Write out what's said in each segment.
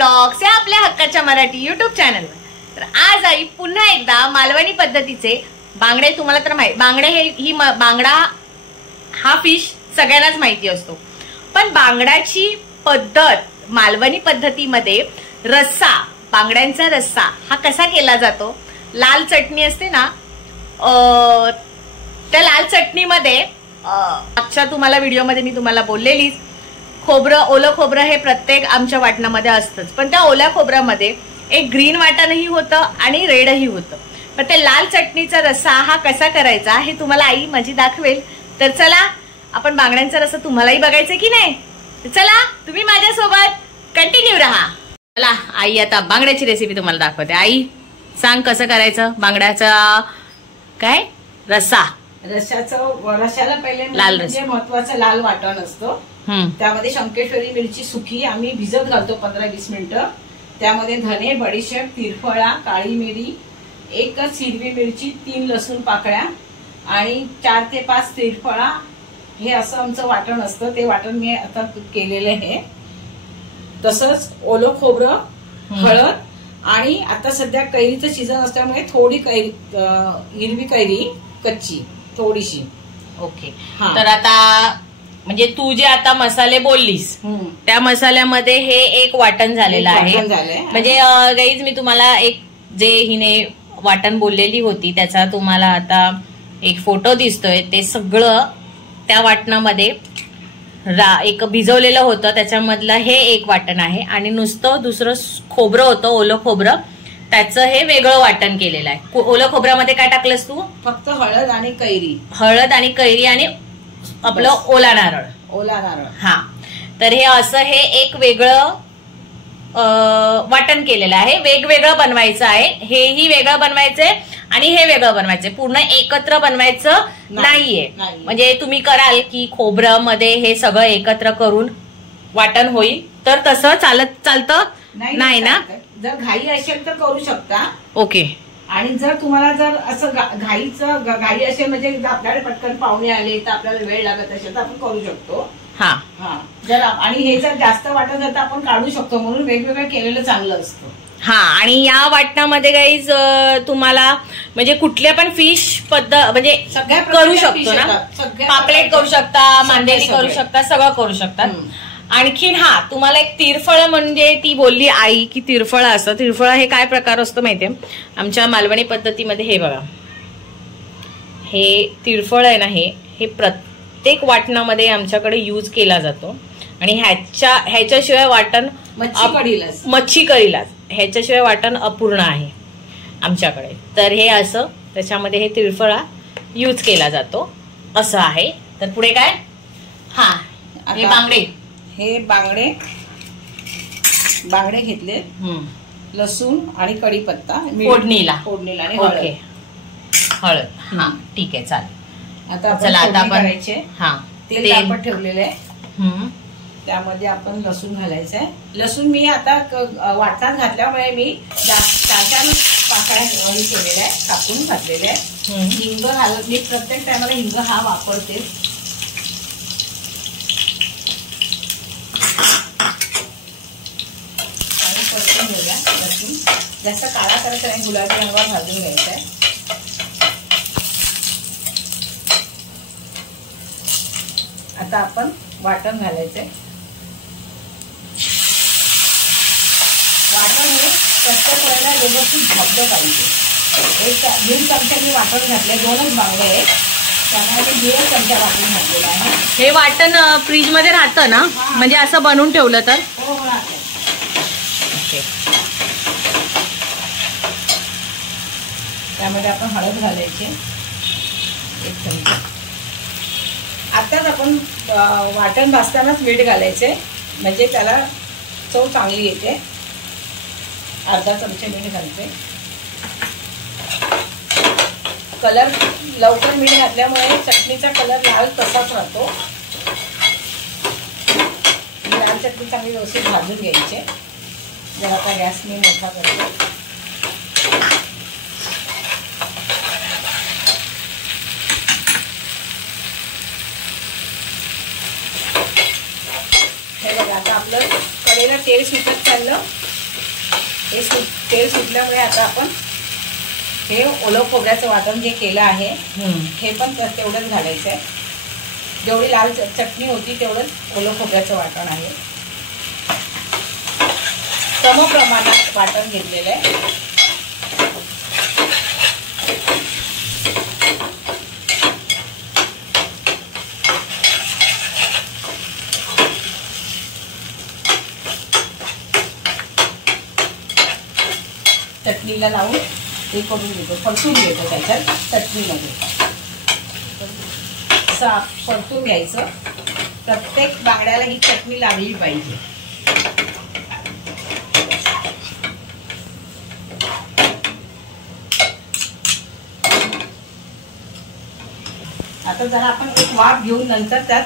Blogs या आपल्या हक्काच्या मराठी यूट्यूब चॅनलवर. तर आज आई पुन्हा एकदा मालवणी पद्धतीचे बांगडे, तुम्हाला तर माहिती बांगडे बांगडा हा फिश सगळ्यांनाच माहिती असतो, पण बांगडाची पद्धत मालवणी पद्धतीमध्ये रस्सा, बांगड्यांचा रस्सा हा कसा केला जातो. लाल चटणी असते ना, त्या लाल चटणीमध्ये मागच्या तुम्हाला व्हिडिओमध्ये मी तुम्हाला बोललेलीच, खोबरं, ओलं खोबरं हे प्रत्येक आमच्या वाटणामध्ये असतंच, पण त्या ओल्या खोबऱ्यामध्ये एक ग्रीन वाटणही होतं आणि रेडही होतं. पण ते लाल चटणीचा रस्सा हा कसा करायचा हे तुम्हाला आई माझी दाखवेल. तर चला, आपण बांगड्यांचा रस्सा तुम्हालाही बघायचं की नाही, चला तुम्ही माझ्यासोबत कंटिन्यू राहा. चला आई आता बांगड्याची रेसिपी तुम्हाला दाखवते. आई सांग कसं करायचं बांगड्याचा काय रस्सा. रश्याला पहिले लाल म्हणजे महत्वाचं लाल वाटण असतो. त्यामध्ये शंकेश्वरी मिरची सुकी आम्ही भिजत घालतो 15-20 मिनिटं. त्यामध्ये धने, बडीशेप, तिरफळा, काळी मिरी, 1 हिरवी मिरची, 3 लसूण पाकळ्या आणि 4 ते 5 तिरफळा, हे असं आमचं वाटण असतं. ते वाटण मी आता केलेलं आहे. तसंच ओलं खोबरं, हळद आणि आता सध्या कैरीचं सीझन असल्यामुळे थोडी कैरी, हिरवी कैरी कच्ची थोडीशी. ओके. तर आता म्हणजे तू जे आता मसाले बोललीस त्या मसाल्यामध्ये हे एक वाटण झालेलं आहे. म्हणजे गाईज मी तुम्हाला एक जे हिने वाटण बोललेली होती त्याचा तुम्हाला आता एक फोटो दिसतोय. ते सगळं त्या वाटणामध्ये एक भिजवलेलं होतं, त्याच्यामधलं हे एक वाटण आहे. आणि नुसतं दुसरं खोबरं होतं, ओलं खोबरं, त्याचं हे वेगळं वाटण केलेलं आहे. ओलं खोबऱ्यामध्ये काय टाकलंस तू? फक्त हळद आणि कैरी. हळद आणि कैरी आणि आपलं ओला नारळ. ओला नारळ. हा, तर हे असं हे एक वेगळं वाटण केलेलं आहे. वेगवेगळं बनवायचं आहे. हेही वेगळं बनवायचंय आणि हे वेगळं बनवायचंय. पूर्ण एकत्र बनवायचं नाहीये. म्हणजे तुम्ही कराल की खोबरं मध्ये हे सगळं एकत्र करून वाटण होईल, तर तसं चालतं नाही ना. जर घाई असेल तर करू शकता. ओके. आणि जर तुम्हाला जर असं घाई असेल, म्हणजे आपल्याला पटकन पाहुणे आले तर आपल्याला वेळ लागत असेल तर आपण करू शकतो. हा हा. जर आणि हे जर जास्त वाटत तर आपण काढू शकतो. म्हणून वेगवेगळं केलेलं चांगलं असतं. हा, आणि या वाटणामध्ये गाईज तुम्हाला म्हणजे कुठल्या पण फिश पद्धत म्हणजे सगळ्या करू शकतो ना. पापलेट करू शकता, मांदेली करू शकता, सगळं करू शकतात. आणखीन हा, तुम्हाला एक तिरफळ, म्हणजे ती बोलली आई की तिरफळ असतं. तिरफळ हे काय प्रकार असतो माहितीये आमच्या मालवणी पद्धतीमध्ये. हे बघा, हे तिरफळ आहे ना, हे प्रत्येक वाटणामध्ये आमच्याकडे यूज केला जातो. आणि ह्याच्याशिवाय वाटण मच्छी करीला ह्याच्याशिवाय वाटण अपूर्ण आहे आमच्याकडे. तर हे असं त्याच्यामध्ये हे तिरफळा यूज केला जातो, असं आहे. तर पुढे काय? हा, हे बांगडे. हे बांगडे घेतले, लसूण आणि कढीपत्ता फोडणीला आणि हळद. हा, ठीक आहे, चालेल. आता चला, आता आपण करायचे. हा, तेल आपण ठेवलेलं आहे. त्यामध्ये आपण लसूण घालायचंय. लसूण मी आता वाटणात घातल्यामुळे मी 4 पाकळ्या केलेल्या आहे, कापून घातलेले आहे. हिंग घालत मी प्रत्येक टायमाला हिंग हा वापरते. लसूण जास्त काळा करायचा नाही, गुलाबी रंगावर भाजून घ्यायचा आहे. आता आपण वाटण घालायचंय. वाटण हे कच्च्या करायला व्यवस्थित भाजलं पाहिजे. 1-1.5 चमचा मी वाटण घातले. 2च बांगडे आहेत, त्यामुळे 1.5 चमचा वाटण घातलेलं आहे. हे वाटण फ्रीज मध्ये राहतं ना, म्हणजे असं बनवून ठेवलं तर? हो, राहतं. त्यामध्ये आपण हळद घालायची 1 चमचा. आताच आपण वाटण भाजतानाच मीठ घालायचे, म्हणजे त्याला चव चांगली येते. अर्धा चमचा मीठ घालते. कलर लवकर मीठ घातल्यामुळे चटणीचा कलर लाल तसाच राहतो. लाल चटणी चांगली व्यवस्थित भाजून घ्यायची. जर आता गॅस मी मोठा करते. हे बघा, आता आपलं कढईला तेल सुटत चाललं. तेल सुटल्यामुळे आता आपण हे ओलं खोबऱ्याचं वाटण जे केलं आहे हे पण तेवढंच घालायचं आहे. जेवढी लाल चटणी होती तेवढंच ओलं खोबऱ्याचं वाटण आहे. समप्रमाणात वाटण घेतलेलं आहे. चटणीला लावून हे करून घेतो, परतून घेतो त्याच्यात चटणीमध्ये. परतून घ्यायचं. प्रत्येक बांगड्याला ही चटणी लागली पाहिजे. आता जरा आपण एक वाफ घेऊन नंतर त्यात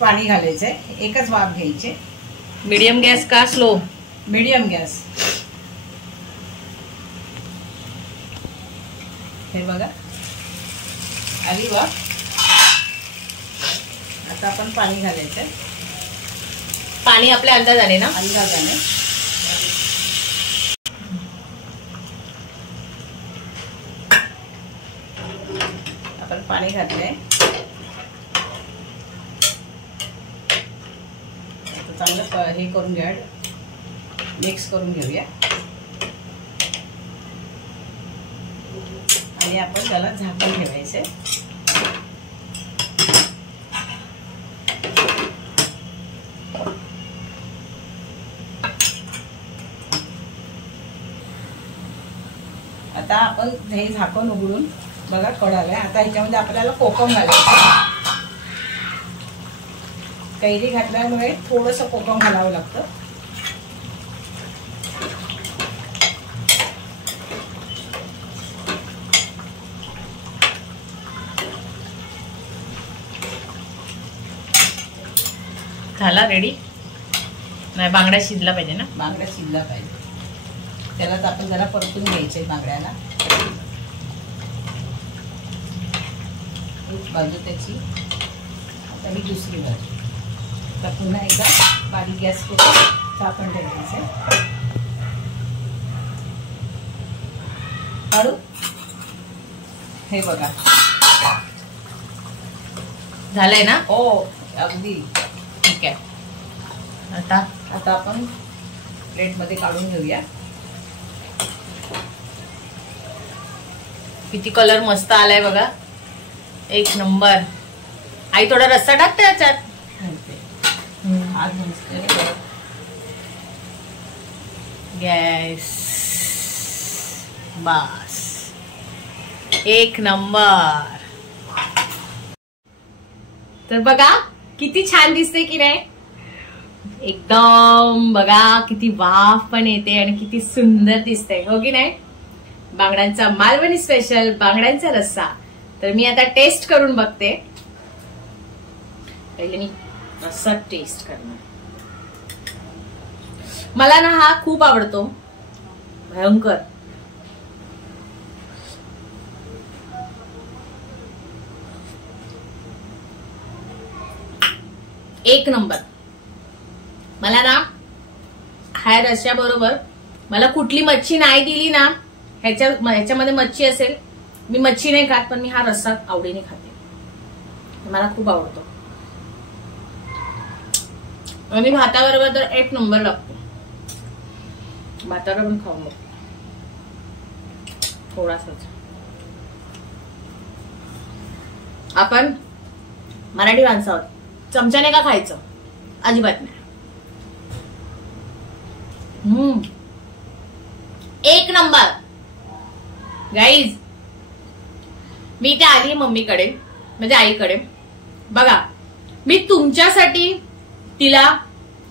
पाणी घालायचंय. एकच वाफ घ्यायची. मीडियम गॅस का स्लो? Medium gas. हे बघा आली वाफ. आता आपण पाणी घालायचंय. पाणी आपल्या अंदाजाने ना? अंदाजाने. आपण पाणी घातलंय. चांगलं हे करून घ्या, मिक्स करून घेऊया आणि आपण त्याला झाकून ठेवायचे. आता आपण हे झाकण उघडून बघा कळालंय. आता ह्याच्यामध्ये आपल्याला कोकम घालायचं. कैरी घातल्यामुळे थोडंसं कोकम घालावं लागतं. झाला रेडी? नाही, बांगडा शिजला पाहिजे ना? बांगडा शिजला पाहिजे. त्यालाच आपण जरा परतून घ्यायचे बांगड्याला. एक बाजू त्याची, आता ही दुसरी बाजू. आता पुन्हा एकदा बारीक गॅस करून झाकण ठेवायचं. काढू. हे बघा झालंय ना? हो अगदी ठीक आहे. आता आपण प्लेटमध्ये काढून घेऊया. किती कलर मस्त आलाय बघा. एक नंबर. आई थोडा रस्सा टाकते याच्यात. गॅस बस. एक नंबर. तर बघा किती छान दिसते की नाही? एकदम बघा किती वाफ पण येते आणि किती सुंदर दिसते, हो की नाही? बांगड्यांचा मालवणी स्पेशल बांगड्यांचा रस्सा. तर मी आता टेस्ट करून बघते. पहिले मी रस्सा टेस्ट करणार. मला ना हा खूप आवडतो, भयंकर. एक नंबर. मला ना ह्या रश्श्याबरोबर मला कुठली मच्छी नाही दिली ना, ह्याच्यामध्ये मच्छी असेल, मी मच्छी नाही खात, पण मी हा रस्सा आवडीने खाते. मला खूप आवडतो आणि भाताबरोबर तर एक नंबर लागतो. भाताबरोबर पण खाऊ नको थोडासाच. आपण मराठी माणसं आहोत, चमच्याने का खायचं? अजिबात नाही. एक नंबर गाईज. मी इथे आली मम्मीकडे, म्हणजे आईकडे. बघा मी तुमच्यासाठी तिला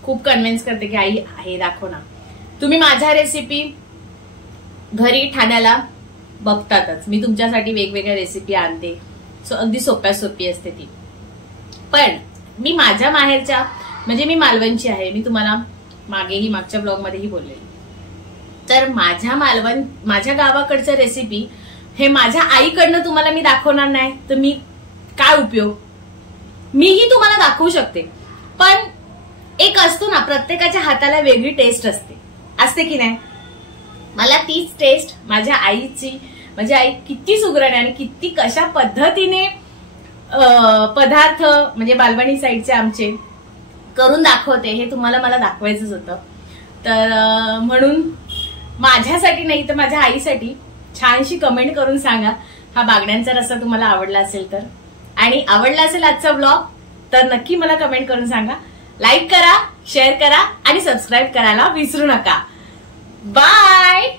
खूप कन्व्हिन्स करते की आई हे दाखव ना. तुम्ही माझ्या रेसिपी घरी ठाण्याला बघतातच. मी तुमच्यासाठी वेगवेगळ्या रेसिपी आणते. अगदी सोप्या सोपी असते ती. पण मी माझ्या माहेरच्या, म्हणजे मी मालवणची आहे. मी तुम्हाला मागेही मागच्या ब्लॉग मध्येही बोललेली. तर माझ्या गावाकडच्या रेसिपी हे माझ्या आईकडनं तुम्हाला मी दाखवणार नाही तर मी काय उपयोग? मीही तुम्हाला दाखवू शकते, पण एक असतो ना, प्रत्येकाच्या हाताला वेगळी टेस्ट असते की नाही? मला तीच टेस्ट माझ्या आईची, म्हणजे आई किती सुगरण आहे आणि किती कशा पद्धतीने पदार्थ म्हणजे बालवणी साईडचे आमचे करून दाखवते हे तुम्हाला मला दाखवायचंच होतं. तर म्हणून माझ्यासाठी नाही तर माझ्या आईसाठी छानशी कमेंट करून सांगा हा बांगड्यांचा रस्सा तुम्हाला आवडला असेल तर. आणि आवडला असेल आजचा ब्लॉग तर नक्की मला कमेंट करून सांगा. लाईक करा, शेअर करा आणि सबस्क्राईब करायला विसरू नका. बाय.